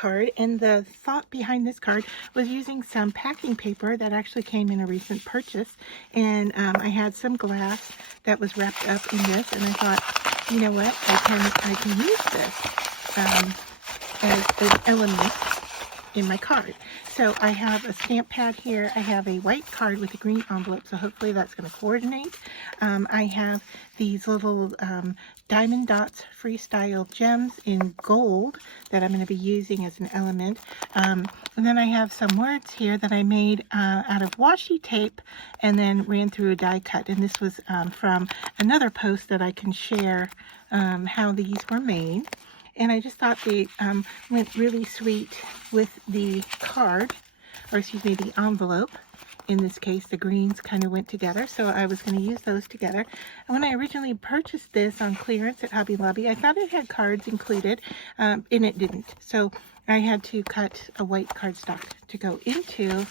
card, and the thought behind this card was using some packing paper that actually came in a recent purchase, and I had some glass that was wrapped up in this, and I thought, you know what, I can use this as an element in my card. So I have a stamp pad here. I have a white card with a green envelope, so hopefully that's going to coordinate. I have these little diamond dots freestyle gems in gold that I'm going to be using as an element. And then I have some words here that I made out of washi tape and then ran through a die cut. And this was from another post that I can share how these were made. And I just thought they went really sweet with the card, or excuse me, the envelope. In this case, the greens kind of went together, so I was going to use those together. And when I originally purchased this on clearance at Hobby Lobby, I thought it had cards included, and it didn't. So I had to cut a white cardstock to go into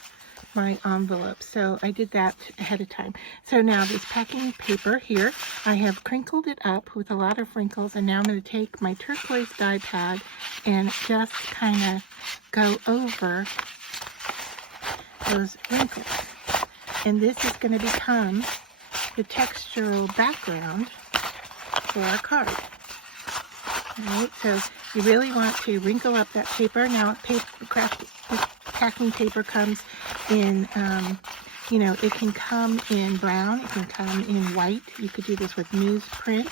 my envelope. So I did that ahead of time. So now this packing paper here, I have crinkled it up with a lot of wrinkles, and now I'm going to take my turquoise die pad and just kind of go over those wrinkles. And this is going to become the textural background for our card. Alright, so you really want to wrinkle up that paper. Now, packing paper comes in, you know, it can come in brown, it can come in white. You could do this with newsprint.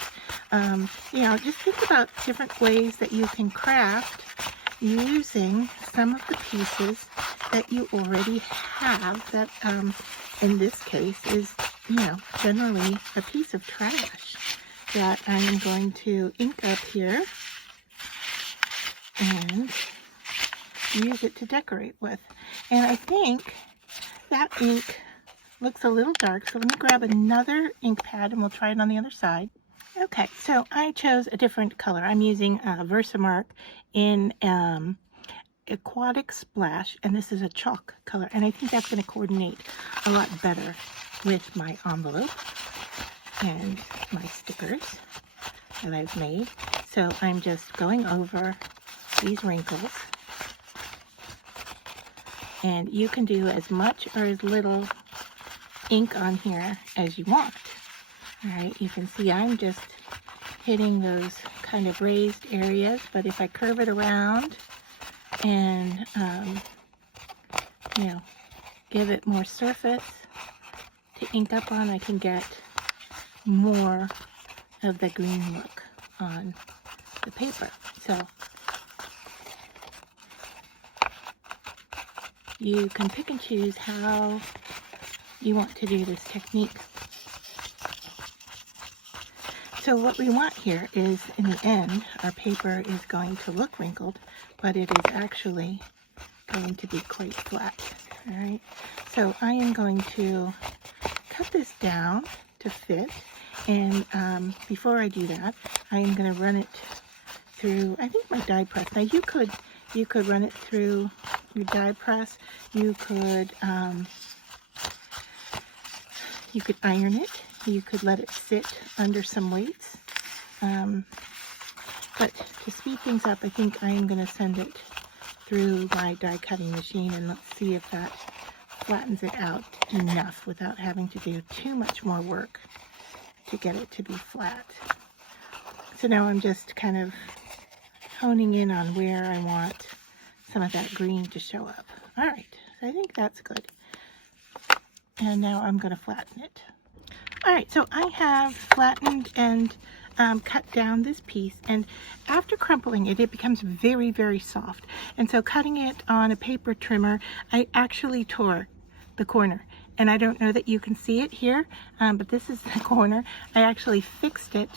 You know, just think about different ways that you can craft using some of the pieces that you already have that, in this case, is, you know, generally a piece of trash that I'm going to ink up here and use it to decorate with. And I think that ink looks a little dark, so let me grab another ink pad and we'll try it on the other side. Okay, so I chose a different color. I'm using Versamark in Aquatic Splash, and this is a chalk color, and I think that's going to coordinate a lot better with my envelope and my stickers that I've made. So I'm just going over these wrinkles, and you can do as much or as little ink on here as you want. Alright, you can see I'm just hitting those kind of raised areas, but if I curve it around and you know, give it more surface to ink up on, I can get more of the green look on the paper. So you can pick and choose how you want to do this technique. So what we want here is, in the end, our paper is going to look wrinkled, but it is actually going to be quite flat. All right, so I am going to cut this down to fit, and before I do that, I am going to run it through, I think, my die press. Now you could run it through your die press. You could iron it. You could let it sit under some weights. But to speed things up, I think I am going to send it through my die cutting machine, and let's see if that flattens it out enough without having to do too much more work to get it to be flat. So now I'm just kind of honing in on where I want some of that green to show up. All right, so I think that's good. And now I'm going to flatten it. All right, so I have flattened and cut down this piece, and after crumpling it, it becomes very, very soft. And so cutting it on a paper trimmer, I actually tore the corner. And I don't know that you can see it here, but this is the corner. I actually fixed it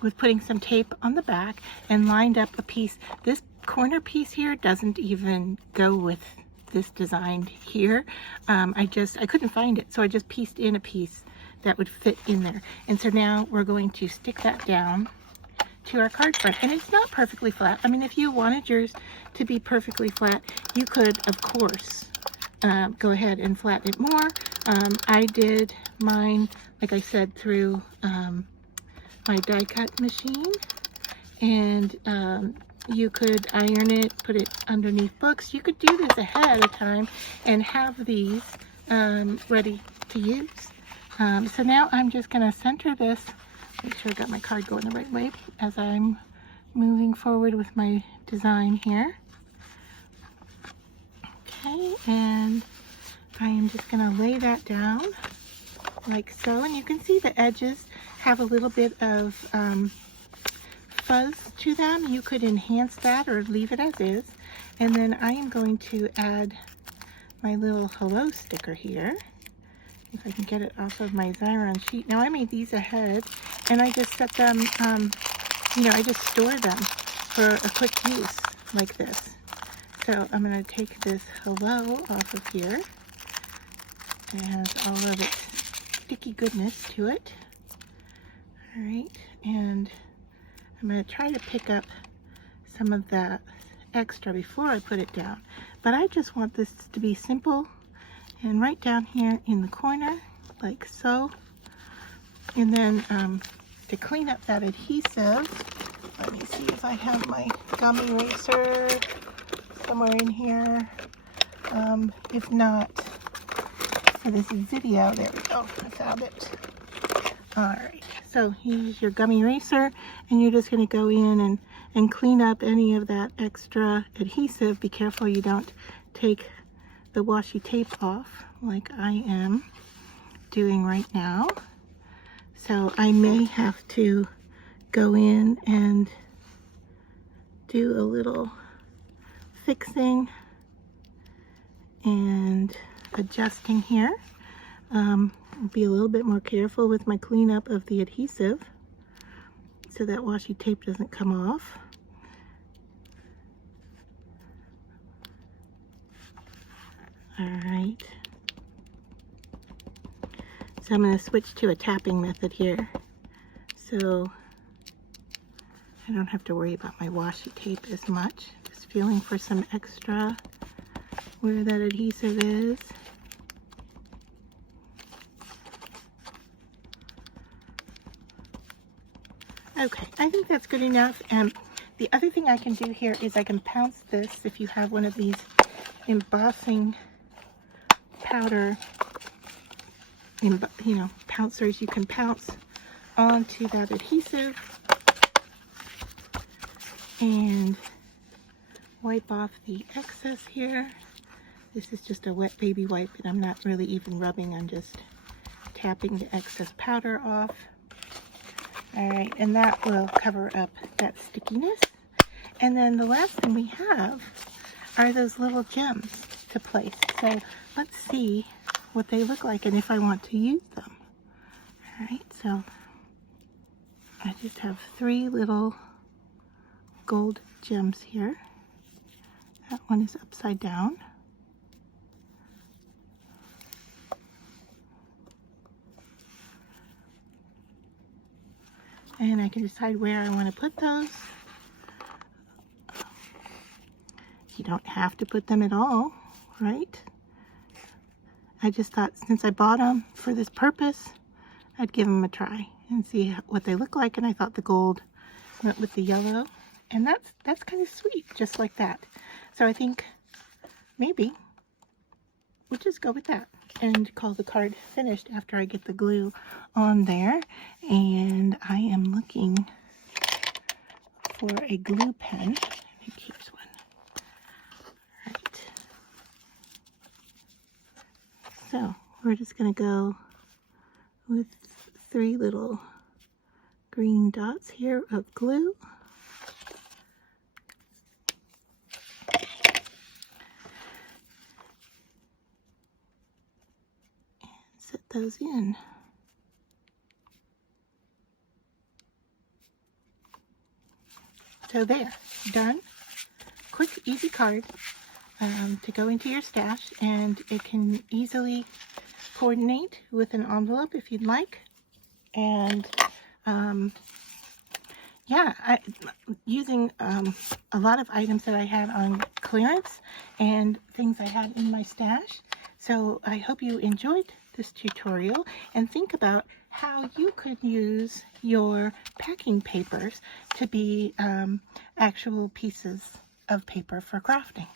with putting some tape on the back and lined up a piece. This corner piece here doesn't even go with this design here. I couldn't find it, so I just pieced in a piece that would fit in there. And so now we're going to stick that down to our card front. And it's not perfectly flat. I mean, if you wanted yours to be perfectly flat, you could, of course, go ahead and flatten it more. I did mine, like I said, through my die cut machine, and You could iron it, put it underneath books. You could do this ahead of time and have these ready to use. So now I'm just going to center this, make sure I got my card going the right way as I'm moving forward with my design here. Okay, and I am just going to lay that down like so. And you can see the edges have a little bit of fuzz to them. You could enhance that or leave it as is. And then I am going to add my little hello sticker here. If I can get it off of my Xyron sheet. Now I made these ahead and I just set them, you know, I just store them for a quick use like this. So I'm going to take this hello off of here. It has all of its sticky goodness to it. All right, and I'm going to try to pick up some of that extra before I put it down. But I just want this to be simple and right down here in the corner, like so. And then to clean up that adhesive, let me see if I have my gum eraser somewhere in here. If not, for this video, there we go, I found it. All right, so here's your gum eraser, and you're just going to go in and clean up any of that extra adhesive. Be careful you don't take the washi tape off like I am doing right now. So I may have to go in and do a little fixing and adjusting here. Be a little bit more careful with my cleanup of the adhesive so that washi tape doesn't come off. All right. So I'm going to switch to a tapping method here, so I don't have to worry about my washi tape as much. Just feeling for some extra where that adhesive is. Okay, I think that's good enough. And the other thing I can do here is I can pounce this. If you have one of these embossing powder, you know, pouncers, you can pounce onto that adhesive and wipe off the excess here. This is just a wet baby wipe, and I'm not really even rubbing, I'm just tapping the excess powder off. All right, and that will cover up that stickiness. And then the last thing we have are those little gems to place. So let's see what they look like and if I want to use them. All right, so I just have 3 little gold gems here. That one is upside down. And I can decide where I want to put those. You don't have to put them at all, right? I just thought since I bought them for this purpose, I'd give them a try and see what they look like. And I thought the gold went with the yellow. And that's kind of sweet, just like that. So I think maybe we'll just go with that and call the card finished after I get the glue on there. And I am looking for a glue pen. I think here's one. All right. So we're just going to go with 3 little green dots here of glue. Set those in. So there, done. Quick, easy card to go into your stash, and it can easily coordinate with an envelope if you'd like. And yeah, using a lot of items that I had on clearance and things I had in my stash. So I hope you enjoyed this tutorial and think about how you could use your packing papers to be actual pieces of paper for crafting.